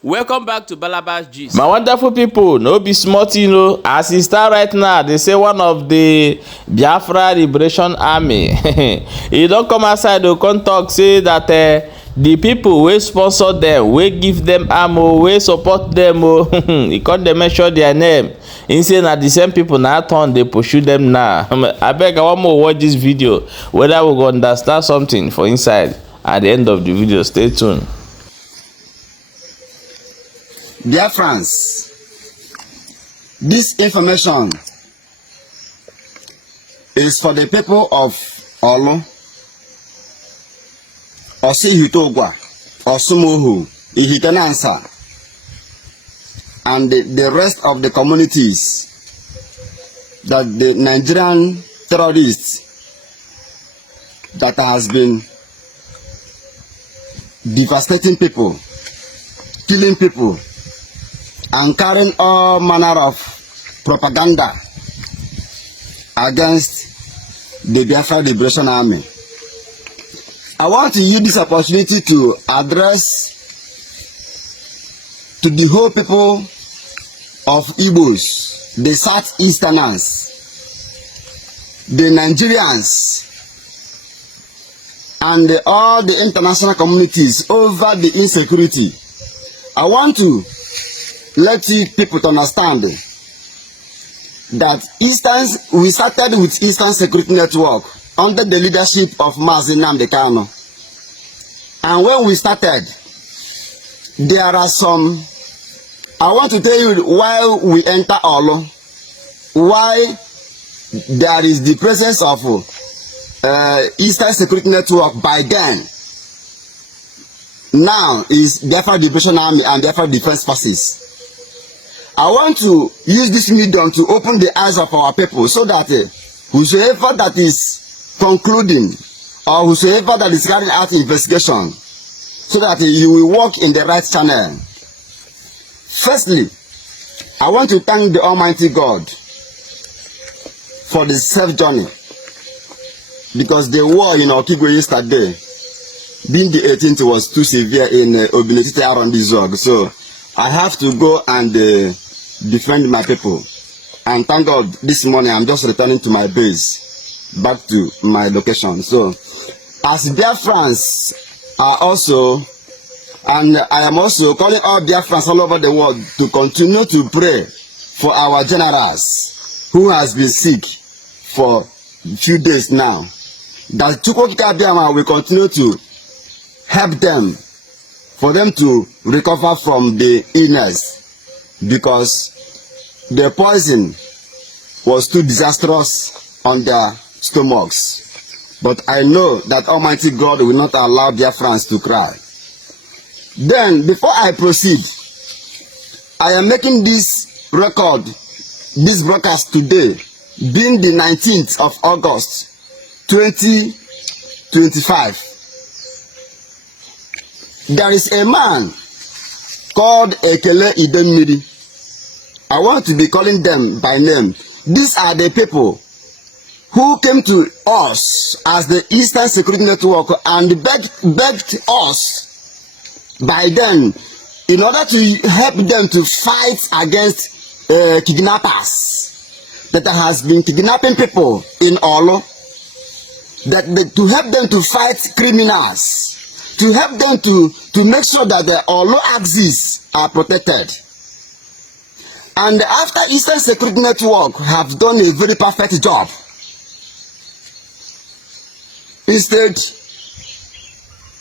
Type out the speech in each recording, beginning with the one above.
Welcome back to Balabas Gist. My wonderful people, no be smart, as e start right now, they say one of the Biafra Liberation Army, e don come outside to come talk say that the people wey sponsor them, wey give them ammo, wey support them, e come dey mention their name. He say na the same people na turn dey pursue them now. Abeg, I wan more watch this video, whether we go understand something for inside. At the end of the video, stay tuned. Dear friends, this information is for the people of Olu, Osihitogwa, Osumuhu, Ihikanansa, and the rest of the communities that the Nigerian terrorists that has been devastating people, killing people, and carrying all manner of propaganda against the Biafra Liberation Army. I want to use this opportunity to address to the whole people of Igbos, the Southeasterners, the Nigerians, and all the international communities over the insecurity. I want to let you people to understand that we started with Eastern Security Network under the leadership of Mazi Nnamdi Kanu. And when we started, there are some, I want to tell you why we enter Olu, why there is the presence of Eastern Security Network by then. Now is Biafra Liberation Army and Biafra Defense Forces. I want to use this medium to open the eyes of our people so that whosoever that is concluding or whosoever that is carrying out investigation, so that you will walk in the right channel. Firstly, I want to thank the Almighty God for the safe journey, because the war in Okigwe yesterday, being the 18th, was too severe in Obinetite around this zone. So I have to go and defend my people. And thank God this morning I'm just returning to my base, back to my location. So as Biafrans are also, and I am also calling all Biafrans all over the world to continue to pray for our generals who has been sick for a few days now, that Chukwokika Biama will continue to help them, for them to recover from the illness, because the poison was too disastrous on their stomachs. But I know that Almighty God will not allow Biafrans to cry. Then, before I proceed, I am making this record, this broadcast today, being the 19th of August, 2025. There is a man called Ekele Idemiri. I want to be calling them by name. These are the people who came to us as the Eastern Security Network and begged us by them in order to help them to fight against kidnappers that has been kidnapping people in Olu, to help them to fight criminals, to help them to make sure that the Olu axis are protected. And after Eastern Security Network have done a very perfect job, instead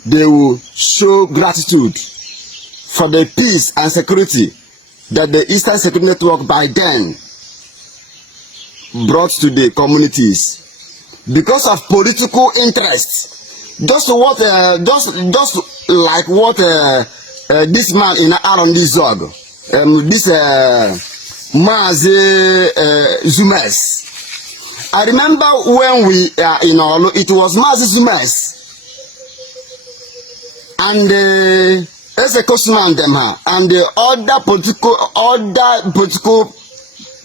they will show gratitude for the peace and security that the Eastern Security Network by then brought to the communities. Because of political interest, just like what this man in Aaron Zog, this Mazi Zumes. I remember when we are in Olu, it was Mazi Zumes and as a Kosman and the other political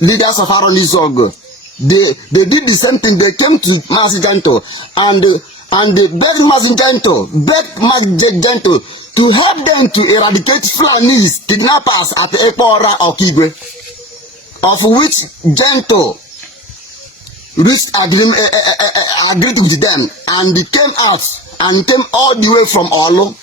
leaders of Aaron Zog. They did the same thing. They came to Mazi Janto and they begged Mazi Janto to help them to eradicate Fulanis kidnappers at Ekpora or Kigwe, of which Gento reached agreed with them and came out and came all the way from Olo.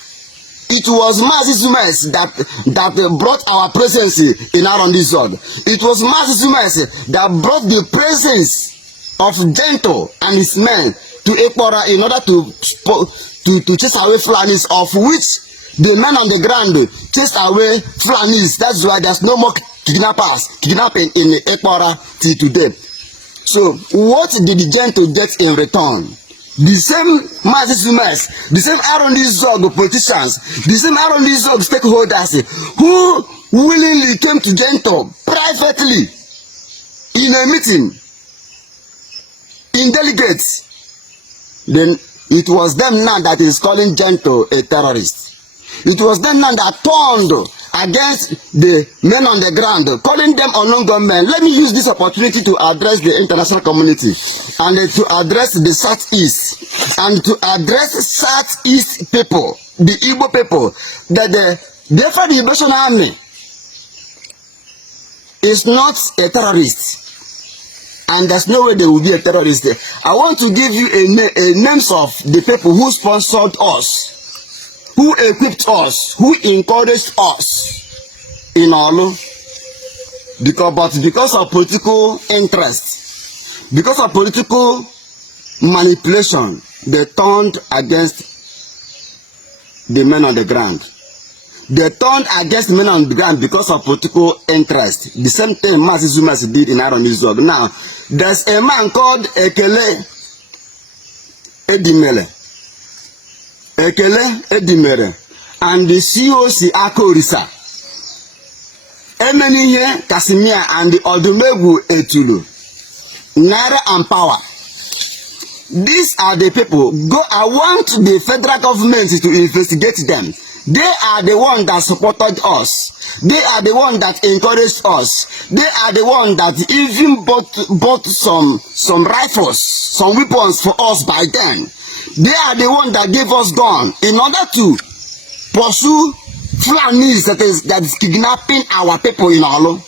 It was Mazi that brought our presence in Arondizod. It was Mazi that brought the presence of Gento and his men to Ekpora in order to chase away Fulanis, of which the men on the ground chased away Fulanis. That's why there's no more kidnapping in Ekpora till today. So what did the Gento get in return? The same Mazi, the same Arondizog politicians, the same Arondizog stakeholders who willingly came to Gento privately in a meeting, in delegates. Then it was them now that is calling Gento a terrorist. It was them now that turned against the men on the ground, calling them unknown gunmen. Let me use this opportunity to address the international community and to address the Southeast and to address Southeast people, the Igbo people, that the Biafra Liberation Army is not a terrorist. And there's no way they will be a terrorist. I want to give you a names of the people who sponsored us, who equipped us, who encouraged us in Olu. Because of political interest, because of political manipulation, they turned against the men on the ground. They turned against men on the ground because of political interest. The same thing Mazi Zumas did in Arondizog. Now, there's a man called Ekele Edimere, and the COC Akorisa, Emenihe Kasimia, and the Odumegu Etulu, Naira and Power. These are the people. I want the federal government to investigate them. They are the ones that supported us. They are the ones that encouraged us. They are the ones that even bought some rifles, some weapons for us by then. They are the ones that gave us gun in order to pursue Fulanis that is kidnapping our people in Olo.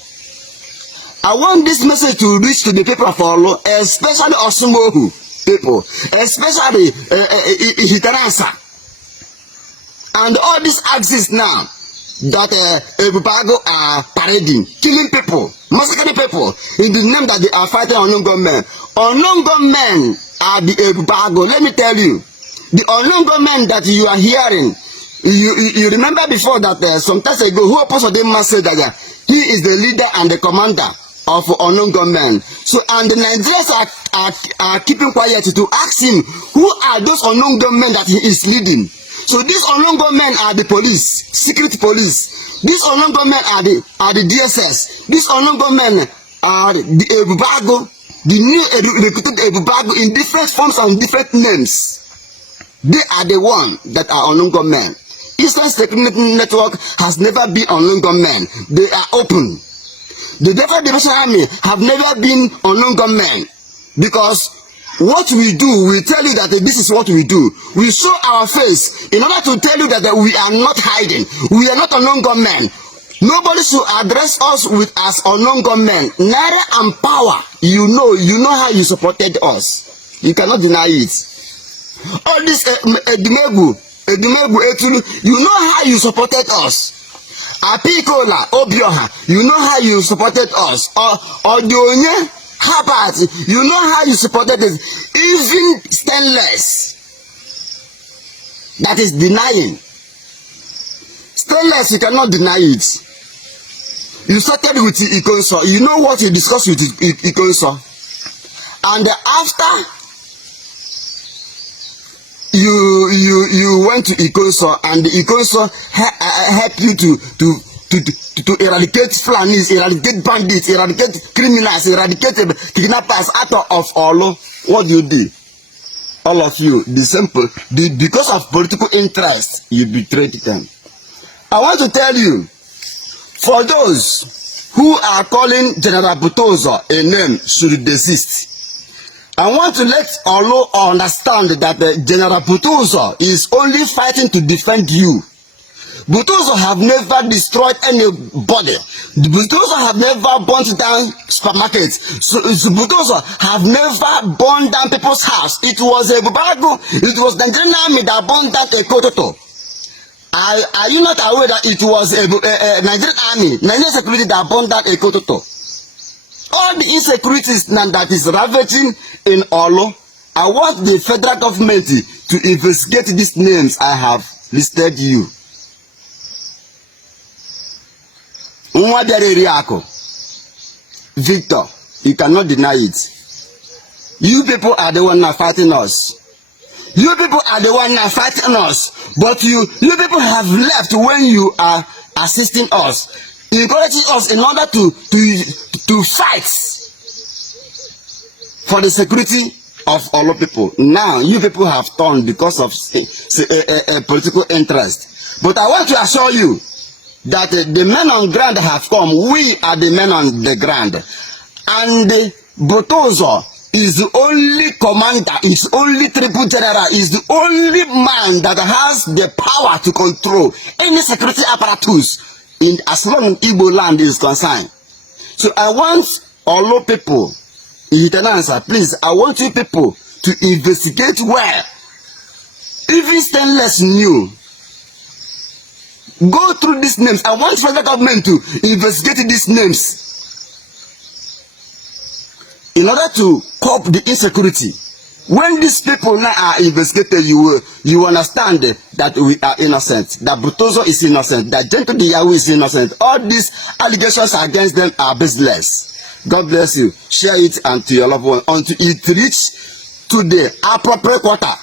I want this message to reach to the people of Olo, especially Osumohu people, especially Hitaransa. And all these axes now that Ebubago are parading, killing people, massacring people in the name that they are fighting unknown gunmen. Unknown gunmen are the Ebubago. Let me tell you, the unknown gunmen that you are hearing, you remember before that some time ago, who opposed them must say that he is the leader and the commander of unknown gunmen. So, and the Nigerians are keeping quiet to ask him, who are those unknown gunmen that he is leading? So these unknown gunmen are the police, secret police. These unknown gunmen are the DSS. These unknown gunmen are the Ebubago, the new recruited Ebubago in different forms and different names. They are the ones that are unknown gunmen. Eastern Security Network has never been unknown gunmen. They are open. The Biafra Liberation Army have never been unknown gunmen, because what we do, we tell you that this is what we do. We show our face in order to tell you that we are not hiding. We are not unknown gunmen. Nobody should address us with as unknown gunmen. Naira and Power, you know how you supported us. You cannot deny it. All this Edumegu Etulu, you know how you supported us. Apikola Obioha, you know how you supported us. Or Dionye Habat, you know how you supported it. Even Stainless, that is denying. Stainless, you cannot deny it. You started with Ikonso. You know what you discussed with Ikonso. And after you went to Ikonso, and the Ikonso helped you to eradicate Fulanis, eradicate bandits, eradicate criminals, eradicate kidnappers out of Olo. What do you do? All of you, the simple, because of political interest, you betrayed them. I want to tell you, for those who are calling General Butozo a name should desist. I want to let Olo understand that General Butozo is only fighting to defend you. Bulldozer have never destroyed anybody. The bulldozer have never burnt down supermarkets. So the bulldozer have never burned down people's house. It was a Bubarago, it was the Nigerian army that burned down a Kototo. Are you not aware that it was a Nigerian army, Nigerian security that burned down a Kototo? All the insecurities that is ravaging in Olo, I want the federal government to investigate these names I have listed you. Victor, you cannot deny it. You people are the one now fighting us. You people are the one now fighting us. But you people have left when you are assisting us, encouraging us in order to fight for the security of all people. Now you people have turned because of a political interest. But I want to assure you that the men on ground have come. We are the men on the ground, and the Botozo is the only commander, is only triple general, is the only man that has the power to control any security apparatus in as long as Igbo land is concerned. So I want all people, please, I want you people to investigate where even Stainless knew. Go through these names. I want federal government to investigate these names in order to cope the insecurity. When these people now are investigated, you understand that we are innocent, that Butozo is innocent, that Gentle Diyawu is innocent. All these allegations against them are baseless. God bless you. Share it unto your loved one until it reach to the appropriate quarter.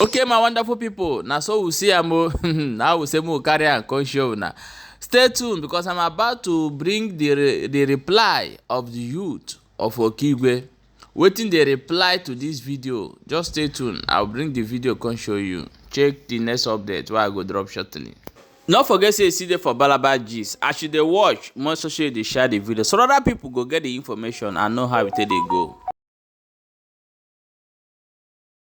Okay, my wonderful people. Now, so we see now we say more carry and show now. Stay tuned because I'm about to bring the reply of the youth of Okigwe. Waiting the reply to this video. Just stay tuned. I'll bring the video and show you. Check the next update where I go drop shortly. Not forget say see there for Balaba Gist. As you dey watch, most social they share the video so other people go get the information and know how it they go.